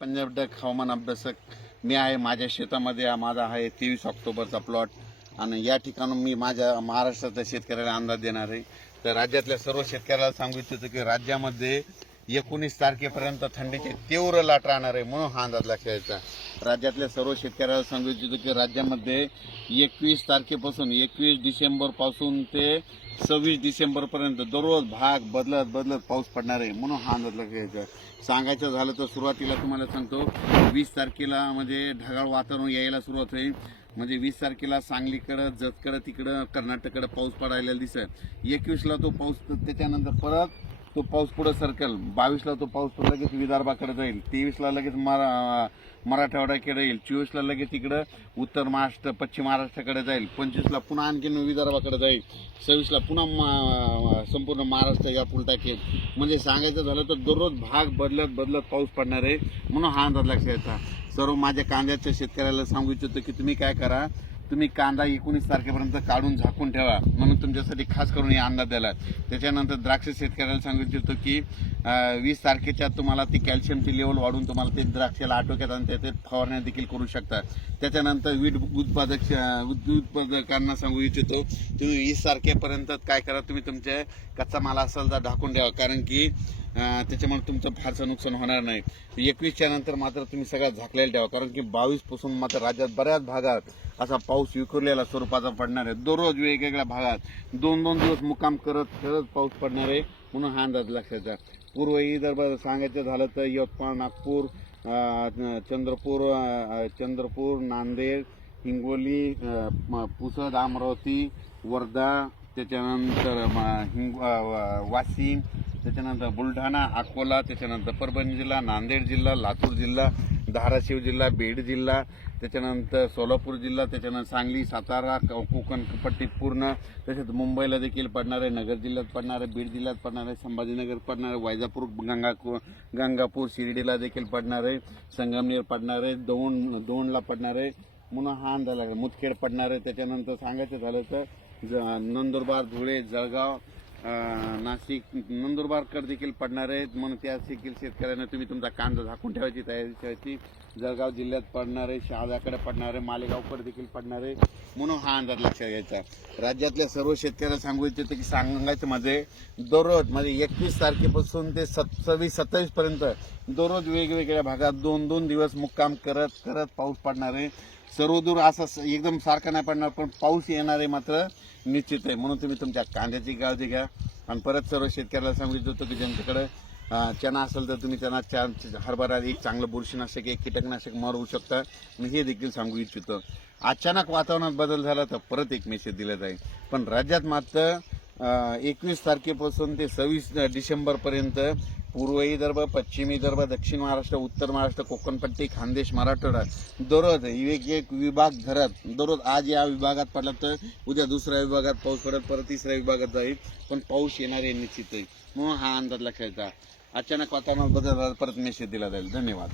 Punjab duck हवामान अभ्यासक मी आहे माझ्या शेतामध्ये माझा आहे तेवीस ऑक्टोबरचा प्लॉट आणि या ठिकाणून मी माझ्या महाराष्ट्राच्या शेतकऱ्याला अंदाज देणार आहे तर राज्यातल्या सर्व शेतकऱ्याला सांगू इच्छितो की राज्यामध्ये एकोणीस तारखेपर्यंत थंडीची तीव्र लाट राहणार आहे म्हणून हा अंदाज यायचा राज्यातल्या सर्व शेतकऱ्याला सांगू इच्छितो की राज्यामध्ये एकवीस तारखेपासून एकवीस डिसेंबरपासून ते सव्वीस डिसेंबरपर्यंत दररोज भाग बदलत बदलत पाऊस पडणार आहे म्हणून हा अंदाज यायचा सांगायचं झालं तर सुरुवातीला तुम्हाला सांगतो वीस तारखेला म्हणजे ढगाळ वातावरण यायला सुरुवात होईल म्हणजे वीस तारखेला सांगलीकडं जतकडं तिकडं कर्नाटककडं पाऊस पडायला दिसत एकवीसला तो पाऊस त्याच्यानंतर परत तो पाऊस पुढे सरकेल बावीसला तो पाऊस लगेच विदर्भाकडे जाईल तेवीसला लगेच मरा मराठवाड्याकडे येईल चोवीसला लगेच इकडं उत्तर महाराष्ट्र पश्चिम महाराष्ट्राकडे जाईल पंचवीसला पुन्हा आणखीन विदर्भाकडे जाईल सव्वीसला पुन्हा संपूर्ण महाराष्ट्र या पुलटा म्हणजे सांगायचं झालं तर दररोज भाग बदलत बदलत पाऊस पडणार आहे म्हणून हा अंदाज लक्षात येतात सर्व माझ्या कांद्याच्या शेतकऱ्याला सांगू इच्छितो की तुम्ही काय करा तुम्ही कांदा एकोणीस तारखेपर्यंत काढून झाकून ठेवा म्हणून तुमच्यासाठी खास करून हे अंदाज दिला त्याच्यानंतर द्राक्ष शेतकऱ्याला सांगू इच्छितो की वीस तारखेच्या तुम्हाला ती कॅल्शियमची लेवल वाढून तुम्हाला ते द्राक्षाला आटोक्यात आणि ते फवारण्या देखील करू शकता त्याच्यानंतर वीट उत्पादक उत्पादकांना सांगू इच्छितो तुम्ही वीस तारखेपर्यंत काय करा तुम्ही तुमचे कच्चा माल असेल तर ढाकून द्यावा कारण की त्याच्यामुळे तुमचं फारसं नुकसान होणार नाही एकवीसच्या नंतर मात्र तुम्ही सगळ्यात झाकलेलं ठेवा कारण की बावीसपासून मात्र राज्यात बऱ्याच भागात असा पाऊस विखुरलेला स्वरूपाचा पडणार आहे दररोज वेगवेगळ्या भागात दोन दोन दिवस मुक्काम करत करत पाऊस पडणार आहे म्हणून हा अंदाज लक्षात घ्या पूर्व ब सांगायचं झालं तर यवतमाळ नागपूर चंद्रपूर चंद्रपूर नांदेड हिंगोली पुसद अमरावती वर्धा त्याच्यानंतर हिंग वाशिम त्याच्यानंतर बुलढाणा अकोला त्याच्यानंतर परभणी जिल्हा नांदेड जिल्हा लातूर जिल्हा धाराशिव जिल्हा बीड जिल्हा त्याच्यानंतर सोलापूर जिल्हा त्याच्यानंतर सांगली सातारा कोकण पट्टीत पूर्ण तसेच मुंबईला देखील पडणार आहे नगर जिल्ह्यात पडणार आहे बीड जिल्ह्यात पडणार आहे संभाजीनगर पडणार आहे वैजापूर गंगापूर गंगापूर शिर्डीला देखील पडणार आहे संगमनेर पडणार आहे दोन दौंडला पडणार आहे म्हणून हा अंदाज मुदखेड पडणार आहे त्याच्यानंतर सांगायचं झालं तर नंदुरबार धुळे जळगाव नाशिक नंदुरबारकर देखील पडणार आहेत म्हणून त्या देखील शेतकऱ्यांना तुम्ही तुमचा कांदा झाकून ठेवायची तयारी ठेवायची जळगाव जिल्ह्यात पडणार आहे शहादाकडे पडणार आहे मालेगावकडे देखील पडणार आहे म्हणून हा अंदाज लक्षात घ्यायचा राज्यातल्या सर्व शेतकऱ्याला सांगू इच्छितो की सांगायचं माझे म्हणजे दररोज म्हणजे एकवीस तारखेपासून ते सत्तावीस सत्तावीसपर्यंत दररोज वेगवेगळ्या भागात दोन दोन दिवस मुक्काम करत करत पाऊस पडणार आहे सर्व दूर असा एकदम सारखं नाही पडणार पण पाऊस येणार आहे मात्र निश्चित आहे म्हणून तुम्ही तुमच्या कांद्याची काळजी घ्या आणि परत सर्व शेतकऱ्याला सांगू होतं की ज्यांच्याकडे चना असेल तर तुम्ही त्यांना चा हरभरा एक चांगलं बुरशीनाशक एक कीटकनाशक मारू शकता मी हे देखील सांगू इच्छितो अचानक वातावरणात बदल झाला तर परत एक मेसेज दिला जाईल पण राज्यात मात्र एकवीस तारखेपासून ते सव्वीस डिसेंबरपर्यंत पूर्व विदर्भ पश्चिम विदर्भ दक्षिण महाराष्ट्र उत्तर महाराष्ट्र कोकणपट्टी खानदेश मराठवाडा दररोज एक एक विभाग धरत दररोज आज या विभागात पडला तर उद्या दुसऱ्या विभागात पाऊस पडत परत तिसऱ्या विभागात जाईल पण पाऊस येणार आहे निश्चित म्हणून हा अंदाज लक्षात अचानक वातावरण बदल परत मेसेज दिला जाईल धन्यवाद